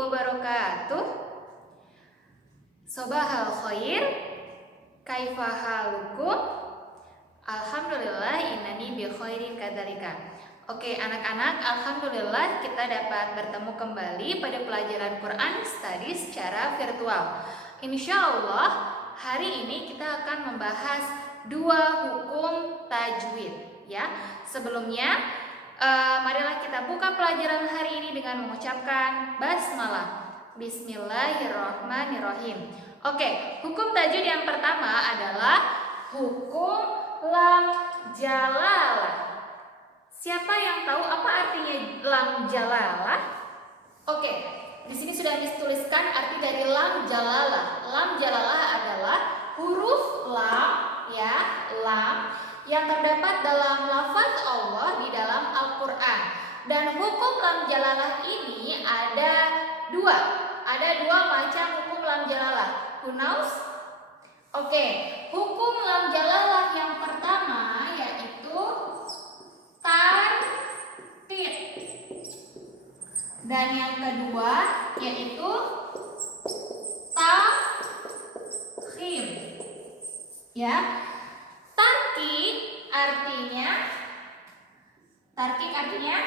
wabarakatuh. Sobahal khair. Kaifa halukum? Alhamdulillah innani bi khairin kadzalika. Oke anak-anak, alhamdulillah kita dapat bertemu kembali pada pelajaran Quran Study secara virtual. Insya Allah hari ini kita akan membahas 2 hukum tajwid ya. Sebelumnya marilah kita buka pelajaran hari ini dengan mengucapkan basmalah. Bismillahirrahmanirrahim. Oke, hukum tajwid yang pertama adalah hukum lam jalalah. Siapa yang tahu apa artinya lam jalalah? Oke, di sini sudah dituliskan arti dari lam jalalah. Lam jalalah adalah huruf lam ya, lam yang terdapat dalam lafaz Allah di dalam Al-Qur'an. Dan hukum lam jalalah ini ada 2. Ada 2 macam hukum lam jalalah. Who knows? Oke, hukum lam jalalah yang pertama yaitu tartib. Dan yang kedua yaitu tafkhim. Ya. Tarkik artinya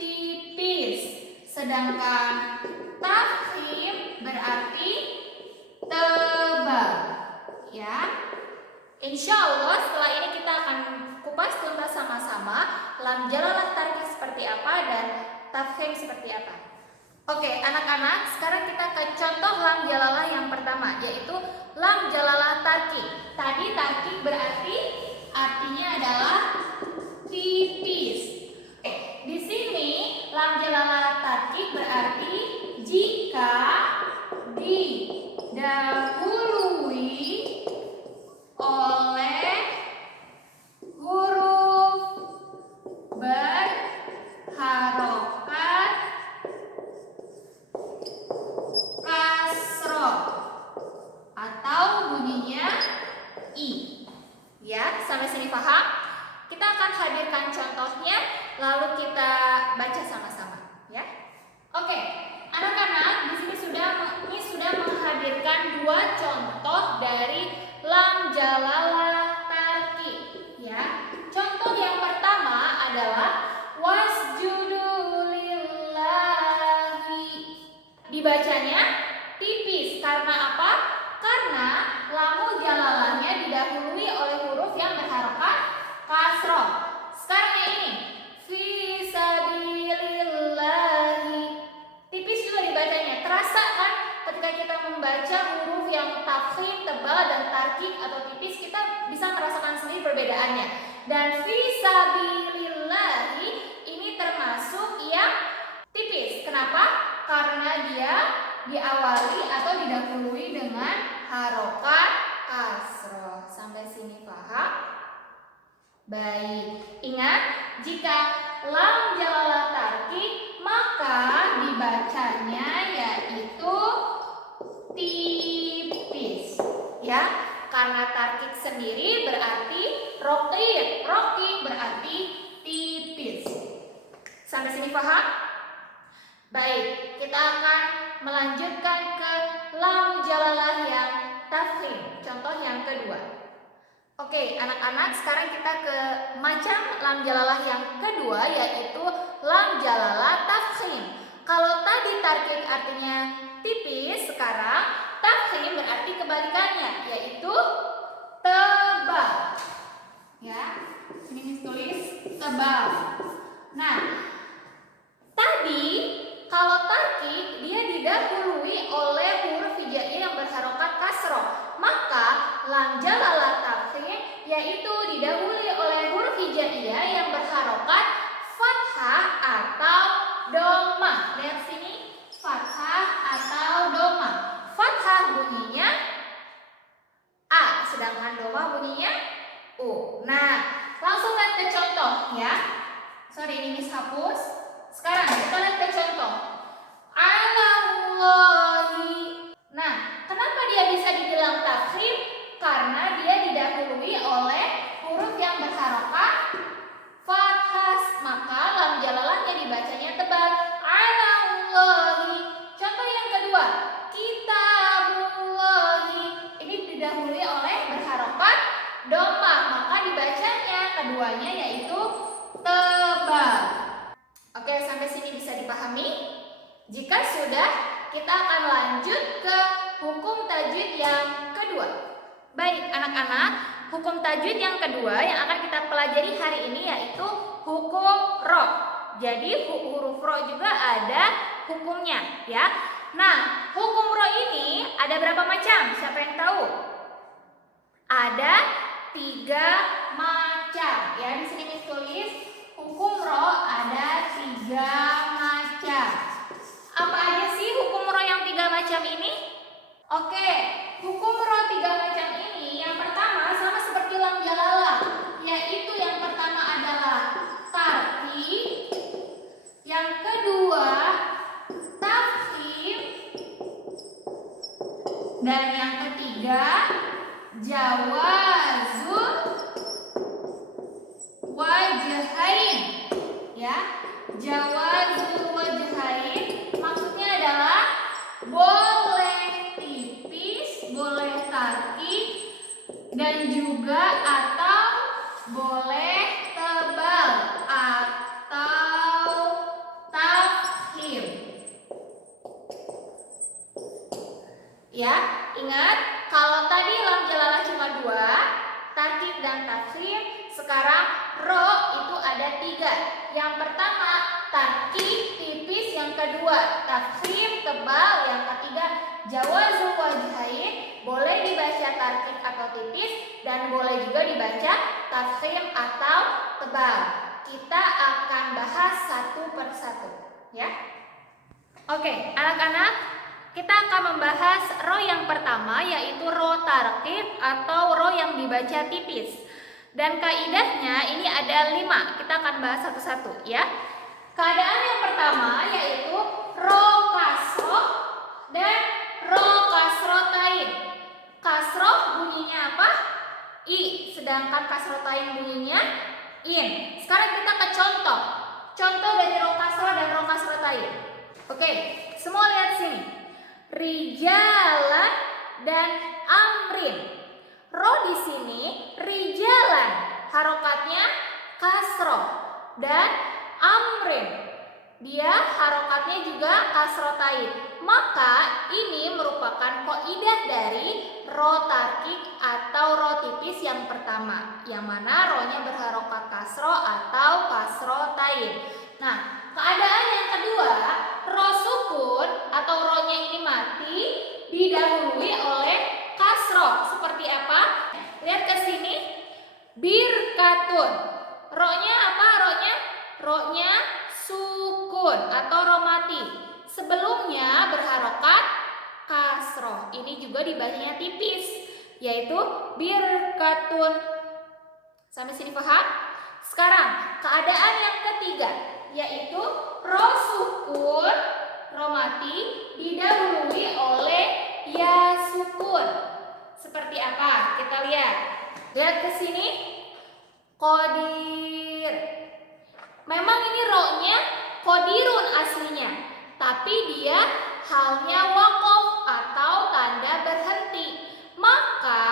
tipis. Sedangkan tafkhim berarti tebal. Ya. Insya Allah setelah ini kita akan kupas tuntas sama-sama lam jalalah tarkik seperti apa dan tafkhim seperti apa. Oke anak-anak, sekarang kita ke contoh lam jalalah yang pertama yaitu lam jalalah tarkik. Tadi tarkik berarti artinya adalah tipis. Oke, di sini lam jalalah tarkik berarti jika didahului oleh huruf berharokat kasroh atau bunyinya i. Ya, sampai sini paham? Kita akan hadirkan contohnya lalu kita baca sama-sama, ya. Oke, anak-anak, di sini sudah menghadirkan 2 contoh dari lam jalalah tarkik, ya. Contoh yang pertama adalah wasjudu lillahi. Dibacanya tipis karena apa? Karena lamu jalalahnya didahului oleh huruf yang berharokat kasroh. Sekarang ini fisabilillahi. Tipis juga dibacanya. Terasa kan ketika kita membaca huruf yang tafkhim, tebal dan tarkik atau tipis, kita bisa merasakan sendiri perbedaannya. Dan fisabilillahi ini termasuk yang tipis. Kenapa? Karena dia diawali atau didahului dengan harokat kasroh. Sampai sini paham? Baik. Ingat, jika lam jalalah tarkik maka dibacanya yaitu tipis. Ya, karena tarkik sendiri berarti roqib. Roqib berarti tipis. Sampai sini paham? Baik, kita akan melanjutkan ke lam jalalah yang tafkhim. Contoh yang kedua. Oke, anak-anak, sekarang kita ke macam lam jalalah yang kedua yaitu lam jalalah tafkhim. Kalau tadi tarkik artinya tipis, sekarang tafkhim berarti kebalikannya yaitu tebal. Ya, ini tulis tebal. Nah, tadi kalau tarkik dia didahului oleh huruf hijaiyah yang berharokat kasroh, maka lam jalalah tafkhim yaitu didahului oleh huruf hijaiyah yang berharokat fathah atau dhammah. Lihat sini, fathah atau dhammah. Fathah bunyinya a, sedangkan dhammah bunyinya u. Nah, langsung lihat ke contoh ya. Sorry, ini Miss hapus. Sekarang kita lihat ke contoh. Alallahi. Nah, kenapa dia bisa dibilang tafkhim? Karena dia didahului oleh huruf yang berharokat fathah, maka lam jalalahnya dibacanya tebal. Alallahi. Contoh didahului oleh berharokat dhammah, maka dibacanya keduanya yaitu tebal. Oke, sampai sini bisa dipahami? Jika sudah, kita akan lanjut ke hukum tajwid yang kedua. Baik, anak-anak, hukum tajwid yang kedua yang akan kita pelajari hari ini yaitu hukum ro. Jadi huruf ro juga ada hukumnya, ya. Nah, hukum ro ini ada berapa macam? Siapa yang tahu? Ada 3 macam. Ya, di sini Miss tulis hukum ro ada 3 macam. Apa aja sih hukum ro yang 3 macam ini? Oke, hukum ro 3 macam ini yang pertama sama seperti lam jalalah, yaitu yang pertama adalah tarkib, yang kedua tafkhim, dan yang ketiga jawazul wajhain. Ya, jawazul wajhain maksudnya adalah boleh tipis, boleh tarkib, dan juga atau boleh tebal atau tafkhim. Ya, ingat kalau tadi lam jalalah cuma 2, tarkib dan tafkhim, sekarang ro itu ada 3. Yang pertama tarkib tipis, yang kedua tafkhim tebal, yang ketiga jawazul wajhain, boleh dibaca tarkib atau tipis dan boleh juga dibaca tafkhim atau tebal. Kita akan bahas satu persatu, ya. Oke, anak-anak, kita akan membahas ro yang pertama yaitu ro tarkib atau ro yang dibaca tipis. Dan kaidahnya ini ada 5. Kita akan bahas satu-satu, ya. Keadaan yang pertama yaitu ro kasroh dan ro kasrotain. Kasroh bunyinya apa? I, sedangkan kasrotain bunyinya in. Sekarang kita ke contoh. Contoh dari ro kasroh dan ro kasrotain. Oke, semua lihat sini. Rijalan dan amrin. Ro di sini rijalan, harokatnya kasroh, dan amrin dia harokatnya juga kasrotain. Maka ini merupakan kaidah dari ro tarkik atau ro tipis yang pertama, yang mana ro-nya berharokat kasroh atau kasrotain. Nah, keadaan yang kedua, ro sukun atau ro-nya ini mati didahului oleh kasroh. Seperti apa? Lihat ke sini. Birkatun. Ro-nya apa? Ro-nya sukun atau ro mati. Sebelumnya berharokat kasroh. Ini juga dibacanya tipis, yaitu birkatun. Sampai sini paham? Sekarang keadaan yang ketiga, yaitu ro sukun, ro mati didahului oleh ya sukun. Seperti apa? Kita lihat. Lihat ke sini. Qadir. Memang ini ro-nya qadirun aslinya, tapi dia halnya waqaf atau tanda berhenti. Maka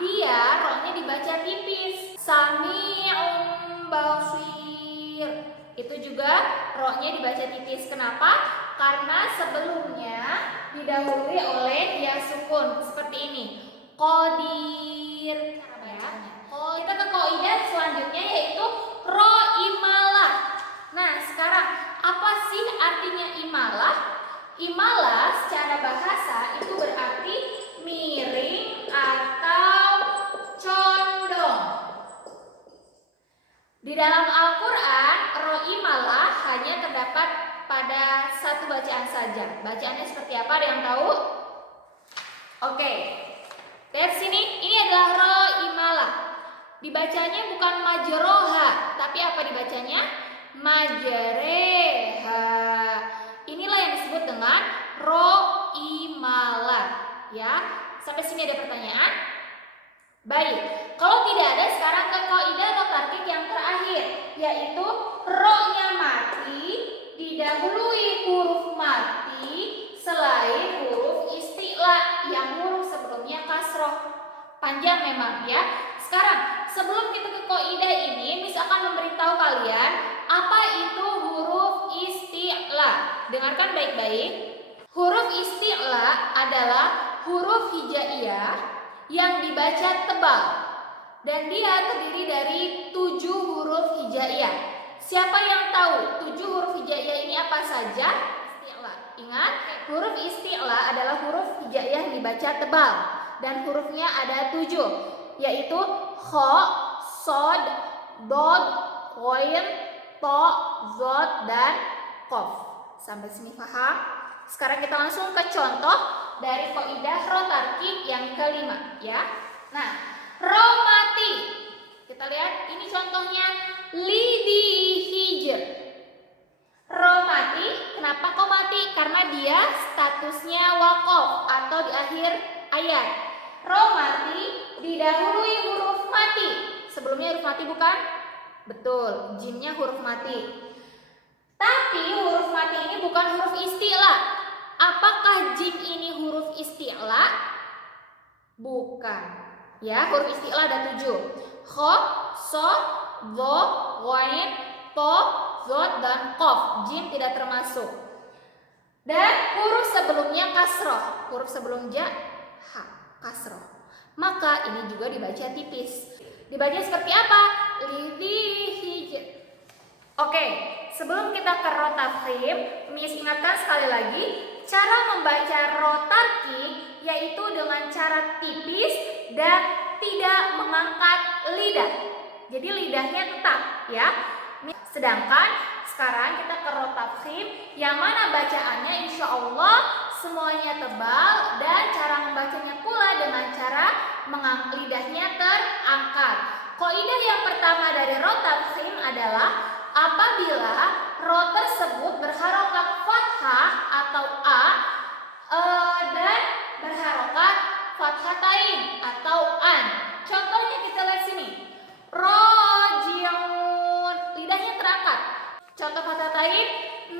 dia ro-nya dibaca tipis. Sami'un basir. Itu juga ro-nya dibaca tipis. Kenapa? Karena sebelumnya didahului oleh ya sukun. Seperti ini. Qadir. Kita ke kaidah selanjutnya yaitu ro imalah. Nah, sekarang apa sih artinya imalah? Imalah secara bahasa itu berarti miring atau condong. Di dalam Al-Quran, ro imalah hanya terdapat pada satu bacaan saja. Bacaannya seperti apa? Ada yang tahu? Oke. Lihat sini, ini adalah ro imalah. Dibacanya bukan majroha, tapi apa dibacanya? Majreha. Inilah yang disebut dengan ro imalah, ya. Sampai sini ada pertanyaan? Baik. Kalau tidak ada, sekarang ke kaidah ro tarkik yang terakhir, yaitu ro-nya mati didahului huruf mati selain huruf isti'la yang huruf sebelumnya kasroh. panjang memang ya. Sekarang sebelum kita ke kaidah ini, Miss akan memberitahu kalian apa itu huruf isti'la. Dengarkan baik-baik. Huruf isti'la adalah huruf hijaiyah yang dibaca tebal dan dia terdiri dari 7 huruf hijaiyah. Siapa yang tahu 7 huruf hijaiyah ini apa saja? Isti'la. Ingat, huruf isti'la adalah huruf hijaiyah yang dibaca tebal dan hurufnya ada 7, yaitu kha, shad, dod, ghain, ta, zat, dan qaf. Sampai sini paham? Sekarang kita langsung ke contoh dari kaidah ro tarkib yang kelima ya. Nah, ro mati. Kita lihat ini contohnya lidi hijr. Ro mati, kenapa kok mati? Karena dia statusnya waqaf atau di akhir ayat. Ro mati didahului huruf mati. Sebelumnya huruf mati bukan? Betul, jimnya huruf mati. Tapi huruf mati ini bukan huruf isti'la. Apakah jim ini huruf isti'la? Bukan. Ya, huruf isti'la ada 7. Kha, sha, dha, ghain, ta, zat, dan qaf. Jim tidak termasuk. Dan huruf sebelumnya kasroh. Huruf sebelum ja, ha, kasroh. Maka ini juga dibaca tipis. Dibaca seperti apa? Lidhi hijr. Oke, sebelum kita ke ro tafkhim, Miss ingatkan sekali lagi cara membaca ro tarkib yaitu dengan cara tipis dan tidak mengangkat lidah. Jadi lidahnya tetap ya. Sedangkan sekarang kita ke ro tafkhim yang mana bacaannya insya Allah semuanya tebal dan cara membacanya pula dengan cara lidahnya terangkat. Kaidah yang pertama dari ro tafkhim adalah apabila ro tersebut berharokat fathah atau a dan berharokat fathatain atau an. Contohnya kita lihat sini. Rojiun, lidahnya terangkat. Contoh fathatain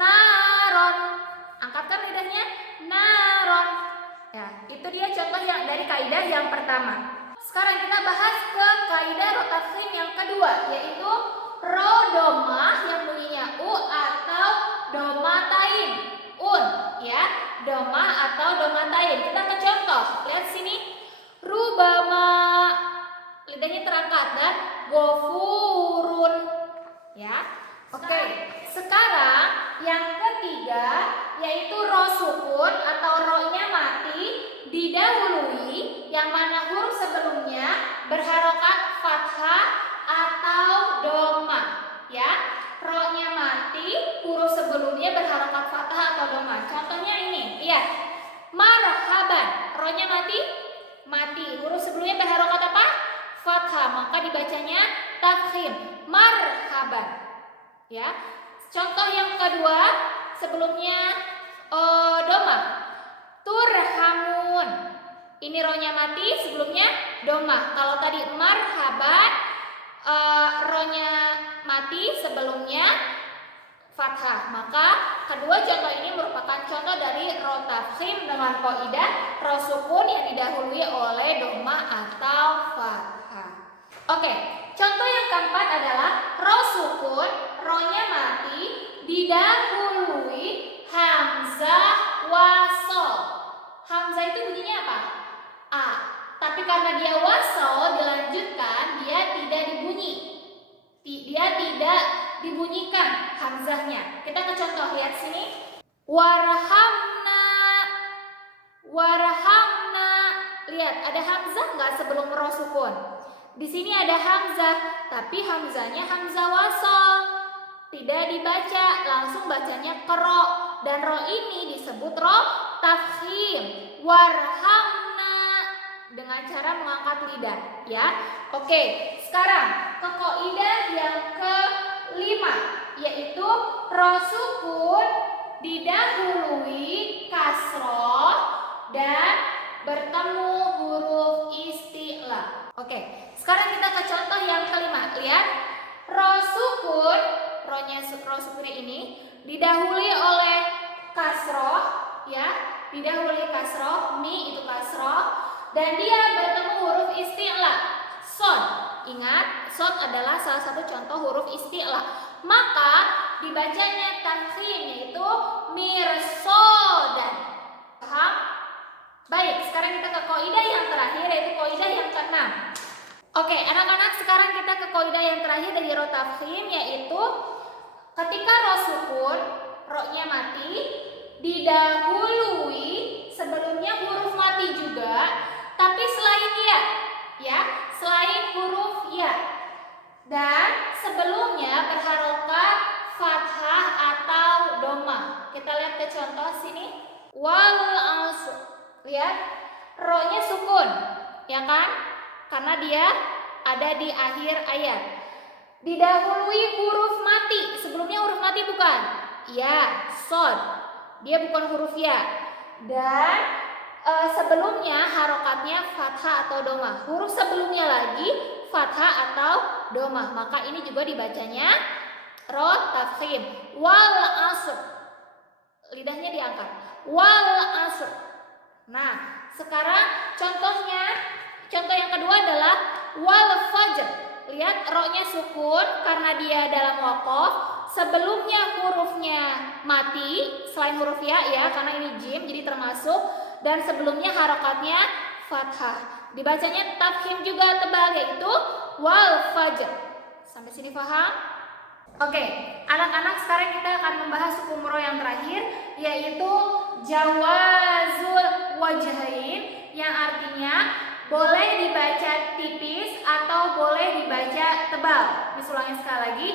naron. Angkatkan lidahnya naron. Ya, itu dia contoh yang dari kaidah yang pertama. Sekarang kita bahas ke kaidah ro tafkhim yang kedua, yaitu ro domah yang bunyinya u atau domatain un ya, domah atau domatain. Kita ke contoh, lihat sini. Rubama, lidahnya terangkat, dan gofurun ya. Oke, sekarang yang ketiga yaitu ro sukun atau ro-nya mati didahului yang mana huruf sebelumnya berharokat fathah atau doma ya. Ro-nya mati, huruf sebelumnya berharokat fathah atau doma. Contohnya ini, lihat. Marhaban, ro-nya mati, huruf sebelumnya berharokat apa? Fathah, maka dibacanya tafkhim. Marhaban. Ya. Contoh yang kedua, sebelumnya doma. Turhamun. Ini ro-nya mati, sebelumnya doma. Kalau tadi marhaban, ro-nya mati, sebelumnya fathah. Maka kedua contoh ini merupakan contoh dari ro tafkhim dengan kaidah ro sukun yang didahului oleh doma atau fathah. Oke, contoh yang keempat adalah ro sukun, ro-nya mati didahului hamzah wasol. Hamzah itu bunyinya apa? A. Tapi karena dia wasol dilanjutkan, dia tidak dibunyi. Dia tidak dibunyikan hamzahnya. Kita ke contoh, lihat sini. Warhamna. Warhamna. Lihat, ada hamzah nggak sebelum ro sukun? Di sini ada hamzah, tapi hamzahnya hamzah wasol. Tidak dibaca, langsung bacanya ke ro. Dan ro ini disebut ro tafkhim. Warhamna, dengan cara mengangkat lidah ya. Oke, sekarang ke kaidah yang kelima, yaitu ro sukun didahului kasroh dan bertemu huruf isti'la. Oke, sekarang kita ke contoh yang kelima. Lihat, ro sukun, ro sukun ini didahului oleh kasroh ya, didahului kasroh, mi itu kasroh, dan dia bertemu huruf isti'la. Shod adalah salah satu contoh huruf isti'la. Maka dibacanya tafkhim, yaitu mirsodan. Paham? Baik, sekarang kita ke kaidah yang terakhir, yaitu kaidah yang ke-6. Oke, anak-anak, sekarang kita ke kaidah yang terakhir dari ro tafkhim, yaitu ketika ro sukun, ro-nya mati, didahului sebelumnya huruf mati juga, tapi selain ya, selain huruf ya. Dan sebelumnya berharokat fathah atau domah. Kita lihat ke contoh sini. Wal asr. Lihat, ro-nya sukun, ya kan? Karena dia ada di akhir ayat. Didahului huruf mati. Sebelumnya huruf mati bukan? Ya, shod. Dia bukan huruf ya. Dan sebelumnya harokatnya fathah atau domah. Huruf sebelumnya lagi fathah atau domah. Maka ini juga dibacanya ro tafkhim. Wal asr. Lidahnya diangkat. Wal asr. Nah, sekarang contoh yang kedua adalah wal fajr. Lihat, ro-nya sukun karena dia dalam waqaf. Sebelumnya hurufnya mati selain huruf ya karena ini jim jadi termasuk, dan sebelumnya harokatnya fathah. Dibacanya tafkhim juga tebal, yaitu wal fajr. Sampai sini paham? Oke, anak-anak, sekarang kita akan membahas hukum ro yang terakhir, yaitu jawazul wajhain, yang artinya boleh dibaca tipis atau boleh dibaca tebal. Ulangi sekali lagi,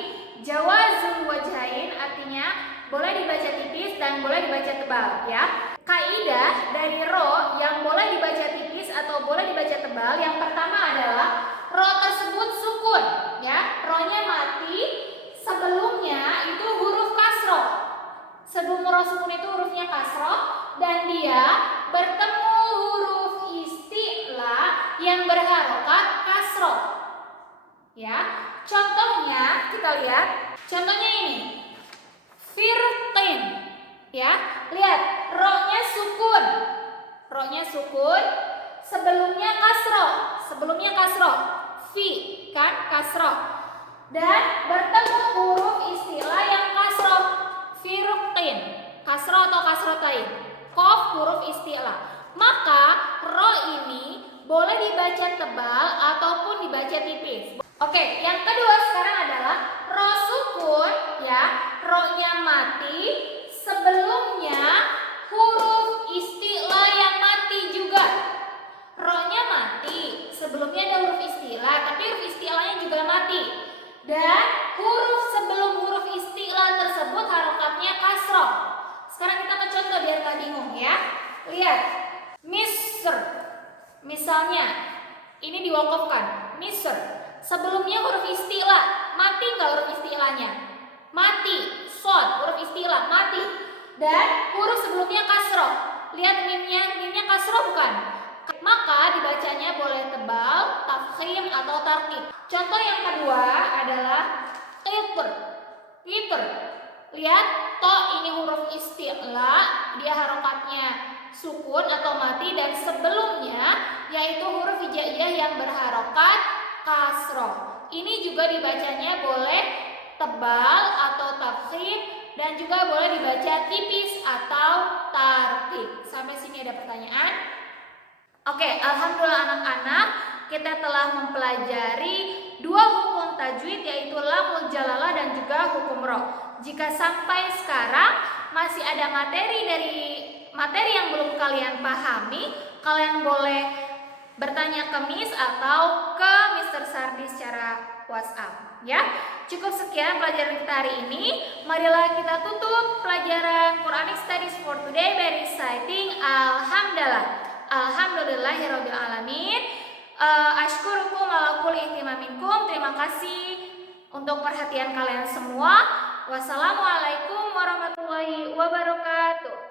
jawazul wajhain artinya boleh dibaca tipis dan boleh dibaca tebal, ya. Kaidah dari ro yang boleh dibaca tipis atau boleh dibaca tebal, yang pertama adalah ro tersebut sukun, ya. Ro-nya mati, sebelumnya itu huruf kasroh. Sebelum ro sukun itu hurufnya kasroh, dan dia bertemu huruf isti'la yang berharokat kasroh. Ya, contohnya kita lihat. Contohnya ini, firqin. Ya, lihat, ro-nya sukun. Ro-nya sukun, sebelumnya kasroh. Fi kan kasroh. Dan bertemu huruf istilah yang kasroh. Firqin, kasroh atau kasrotain. Qaf huruf istilah. Maka ro ini boleh dibaca tebal ataupun dibaca tipis. Oke, yang kedua sekarang adalah ro sukun, ya. Ro-nya mati, sebelumnya huruf istilah yang mati juga. Ro-nya mati, sebelumnya ada huruf istilah, tapi huruf istilahnya juga mati. Dan huruf sebelum huruf istilah tersebut harokatnya kasroh. Sekarang kita ke contoh biar gak bingung, ya. Lihat, Misr. Misalnya, ini diwakafkan, Misr. Sebelumnya huruf istilah, mati nggak huruf istilahnya? Mati. Shod, huruf istilah, mati. Dan huruf sebelumnya kasroh. Lihat mimnya kasroh bukan? Maka dibacanya boleh tebal, tafkhim atau tarkik. Contoh yang kedua adalah qitr. Lihat, to ini huruf istilah, dia harokatnya sukun atau mati, dan sebelumnya yaitu huruf hijaiyah yang berharokat kasroh. Ini juga dibacanya boleh tebal atau tafkhim, dan juga boleh dibaca tipis atau tarkik. Sampai sini ada pertanyaan? Oke, alhamdulillah anak-anak, kita telah mempelajari dua hukum tajwid, yaitu lamul jalalah dan juga hukum ro. Jika sampai sekarang masih ada materi yang belum kalian pahami, kalian boleh bertanya ke Miss atau ke Mr. Sardi secara WhatsApp, ya. Cukup sekian pelajaran kita hari ini. Marilah kita tutup pelajaran Quranic Studies for today by reciting Alhamdulillahirabbil alamin. Ashkurukum ala kulli ihtimaminkum. Terima kasih untuk perhatian kalian semua. Wassalamualaikum warahmatullahi wabarakatuh.